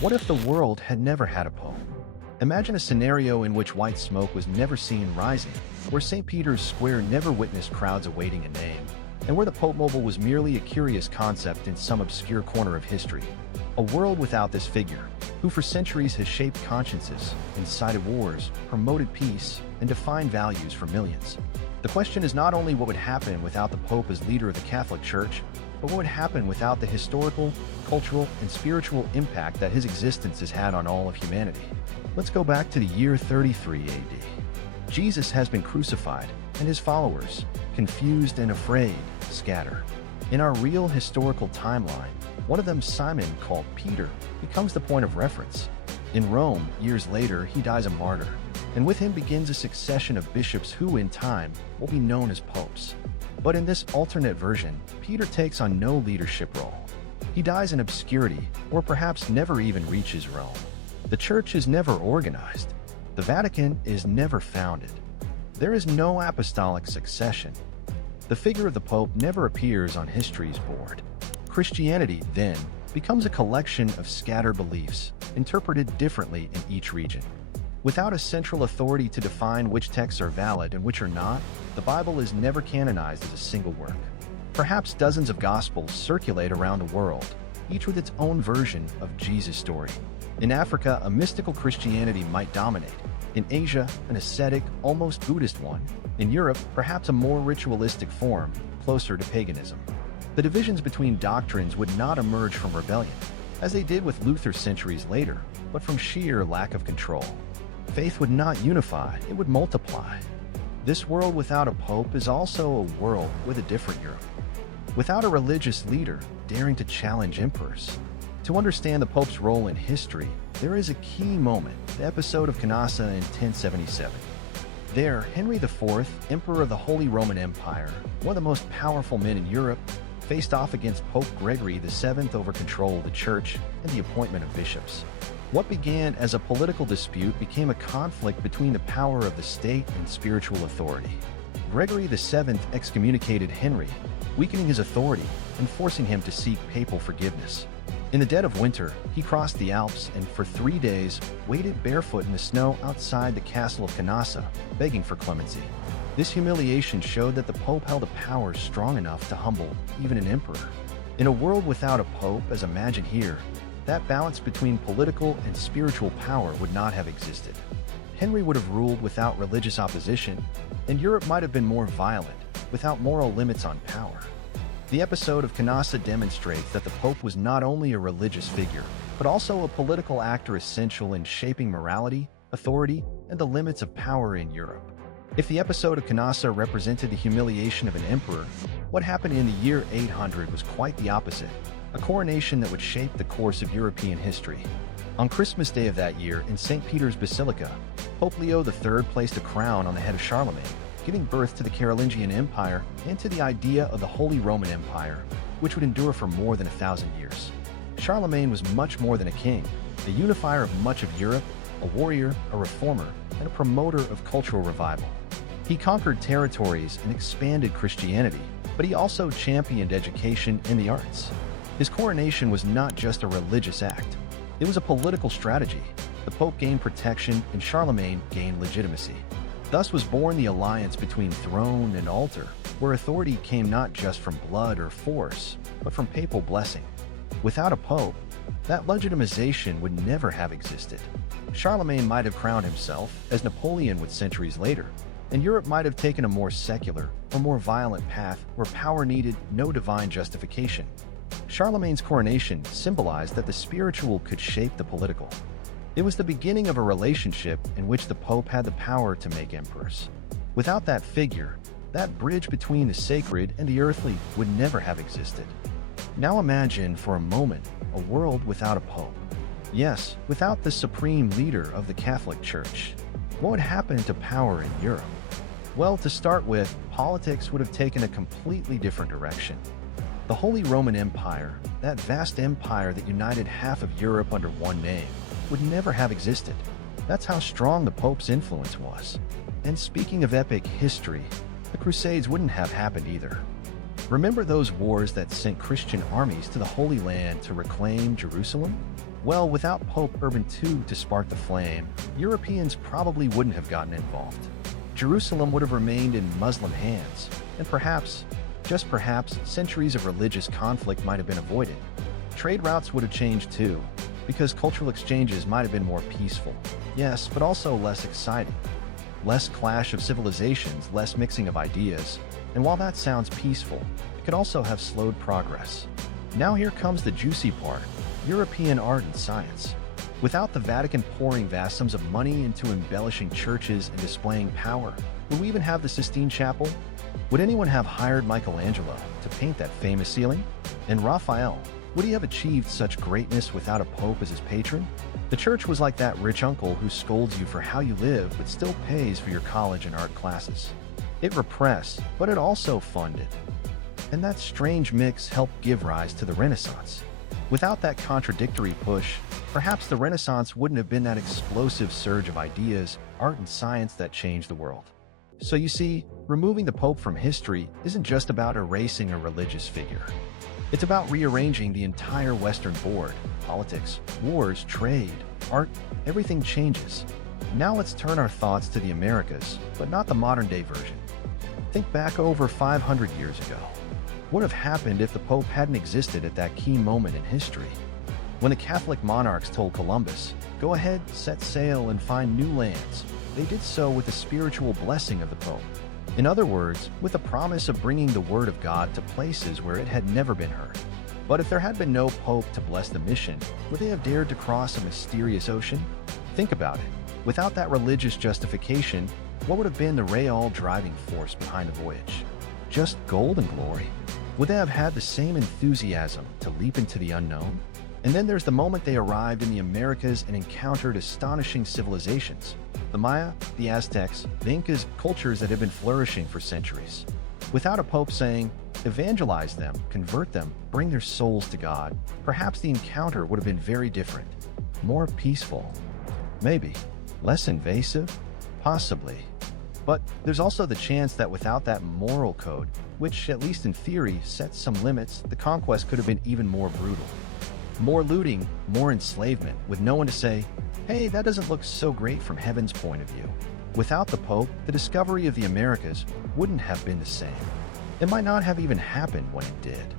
What if the world had never had a pope? Imagine a scenario in which white smoke was never seen rising, where St. Peter's Square never witnessed crowds awaiting a name, and where the Pope Mobile was merely a curious concept in some obscure corner of history. A world without this figure, who for centuries has shaped consciences, incited wars, promoted peace, and defined values for millions. The question is not only what would happen without the Pope as leader of the Catholic Church, but what would happen without the historical, cultural, and spiritual impact that his existence has had on all of humanity. Let's go back to the year 33 AD. Jesus has been crucified, and his followers, confused and afraid, scatter. In our real historical timeline, one of them, Simon, called Peter, becomes the point of reference. In Rome, years later, he dies a martyr, and with him begins a succession of bishops who, in time, will be known as popes. But in this alternate version, Peter takes on no leadership role. He dies in obscurity, or perhaps never even reaches Rome. The Church is never organized. The Vatican is never founded. There is no apostolic succession. The figure of the Pope never appears on history's board. Christianity, then, becomes a collection of scattered beliefs, interpreted differently in each region. Without a central authority to define which texts are valid and which are not, the Bible is never canonized as a single work. Perhaps dozens of Gospels circulate around the world, each with its own version of Jesus' story. In Africa, a mystical Christianity might dominate. In Asia, an ascetic, almost Buddhist one. In Europe, perhaps a more ritualistic form, closer to paganism. The divisions between doctrines would not emerge from rebellion, as they did with Luther centuries later, but from sheer lack of control. Faith would not unify, it would multiply. This world without a pope is also a world with a different Europe. Without a religious leader daring to challenge emperors. To understand the Pope's role in history, there is a key moment, the episode of Canossa in 1077. There, Henry IV, Emperor of the Holy Roman Empire, one of the most powerful men in Europe, faced off against Pope Gregory VII over control of the Church and the appointment of bishops. What began as a political dispute became a conflict between the power of the state and spiritual authority. Gregory VII excommunicated Henry, weakening his authority and forcing him to seek papal forgiveness. In the dead of winter, he crossed the Alps and for 3 days waded barefoot in the snow outside the castle of Canossa, begging for clemency. This humiliation showed that the Pope held a power strong enough to humble even an emperor. In a world without a Pope, as imagined here, that balance between political and spiritual power would not have existed. Henry would have ruled without religious opposition, and Europe might have been more violent, without moral limits on power. The episode of Canossa demonstrates that the Pope was not only a religious figure, but also a political actor essential in shaping morality, authority, and the limits of power in Europe. If the episode of Canossa represented the humiliation of an emperor, what happened in the year 800 was quite the opposite, a coronation that would shape the course of European history. On Christmas Day of that year, in St. Peter's Basilica, Pope Leo III placed a crown on the head of Charlemagne, giving birth to the Carolingian Empire and to the idea of the Holy Roman Empire, which would endure for more than 1,000 years. Charlemagne was much more than a king, a unifier of much of Europe, a warrior, a reformer, and a promoter of cultural revival. He conquered territories and expanded Christianity, but he also championed education and the arts. His coronation was not just a religious act. It was a political strategy. The Pope gained protection and Charlemagne gained legitimacy. Thus was born the alliance between throne and altar, where authority came not just from blood or force, but from papal blessing. Without a pope, that legitimization would never have existed. Charlemagne might have crowned himself, as Napoleon would centuries later, and Europe might have taken a more secular or more violent path where power needed no divine justification. Charlemagne's coronation symbolized that the spiritual could shape the political. It was the beginning of a relationship in which the Pope had the power to make emperors. Without that figure, that bridge between the sacred and the earthly would never have existed. Now imagine for a moment a world without a Pope. Yes, without the supreme leader of the Catholic Church. What would happen to power in Europe? Well, to start with, politics would have taken a completely different direction. The Holy Roman Empire, that vast empire that united half of Europe under one name, would never have existed. That's how strong the Pope's influence was. And speaking of epic history, the Crusades wouldn't have happened either. Remember those wars that sent Christian armies to the Holy Land to reclaim Jerusalem? Well, without Pope Urban II to spark the flame, Europeans probably wouldn't have gotten involved. Jerusalem would have remained in Muslim hands, and perhaps, just perhaps, centuries of religious conflict might have been avoided. Trade routes would have changed too, because cultural exchanges might have been more peaceful. Yes, but also less exciting. Less clash of civilizations, less mixing of ideas, and while that sounds peaceful, it could also have slowed progress. Now here comes the juicy part: European art and science. Without the Vatican pouring vast sums of money into embellishing churches and displaying power, would we even have the Sistine Chapel? Would anyone have hired Michelangelo to paint that famous ceiling? And Raphael, would he have achieved such greatness without a pope as his patron? The church was like that rich uncle who scolds you for how you live but still pays for your college and art classes. It repressed, but it also funded. And that strange mix helped give rise to the Renaissance. Without that contradictory push, perhaps the Renaissance wouldn't have been that explosive surge of ideas, art, and science that changed the world. So you see, removing the Pope from history isn't just about erasing a religious figure. It's about rearranging the entire Western board. Politics, wars, trade, art, everything changes. Now let's turn our thoughts to the Americas, but not the modern-day version. Think back over 500 years ago. What would have happened if the Pope hadn't existed at that key moment in history? When the Catholic monarchs told Columbus, "Go ahead, set sail and find new lands," they did so with the spiritual blessing of the Pope. In other words, with the promise of bringing the Word of God to places where it had never been heard. But if there had been no Pope to bless the mission, would they have dared to cross a mysterious ocean? Think about it. Without that religious justification, what would have been the real driving force behind the voyage? Just gold and glory? Would they have had the same enthusiasm to leap into the unknown? And then there's the moment they arrived in the Americas and encountered astonishing civilizations. The Maya, the Aztecs, the Incas, cultures that have been flourishing for centuries. Without a pope saying, evangelize them, convert them, bring their souls to God, perhaps the encounter would have been very different. More peaceful. Maybe. Less invasive? Possibly. But there's also the chance that without that moral code, which, at least in theory, sets some limits, the conquest could have been even more brutal. More looting, more enslavement, with no one to say, hey, that doesn't look so great from heaven's point of view. Without the Pope, the discovery of the Americas wouldn't have been the same. It might not have even happened when it did.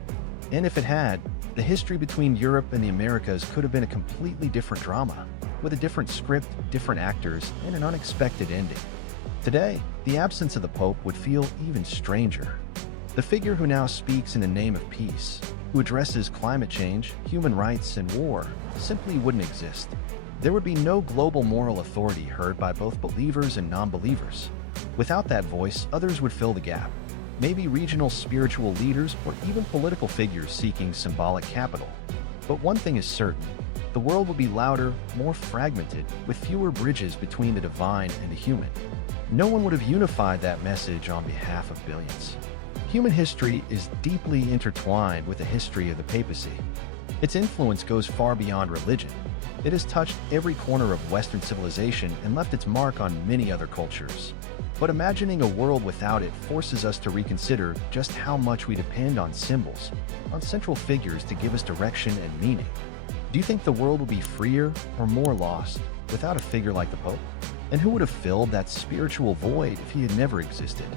And if it had, the history between Europe and the Americas could have been a completely different drama, with a different script, different actors, and an unexpected ending. Today, the absence of the Pope would feel even stranger. The figure who now speaks in the name of peace, who addresses climate change, human rights, and war, simply wouldn't exist. There would be no global moral authority heard by both believers and non-believers. Without that voice, others would fill the gap. Maybe regional spiritual leaders or even political figures seeking symbolic capital. But one thing is certain, the world would be louder, more fragmented, with fewer bridges between the divine and the human. No one would have unified that message on behalf of billions. Human history is deeply intertwined with the history of the papacy. Its influence goes far beyond religion. It has touched every corner of Western civilization and left its mark on many other cultures. But imagining a world without it forces us to reconsider just how much we depend on symbols, on central figures to give us direction and meaning. Do you think the world would be freer or more lost without a figure like the Pope? And who would have filled that spiritual void if he had never existed?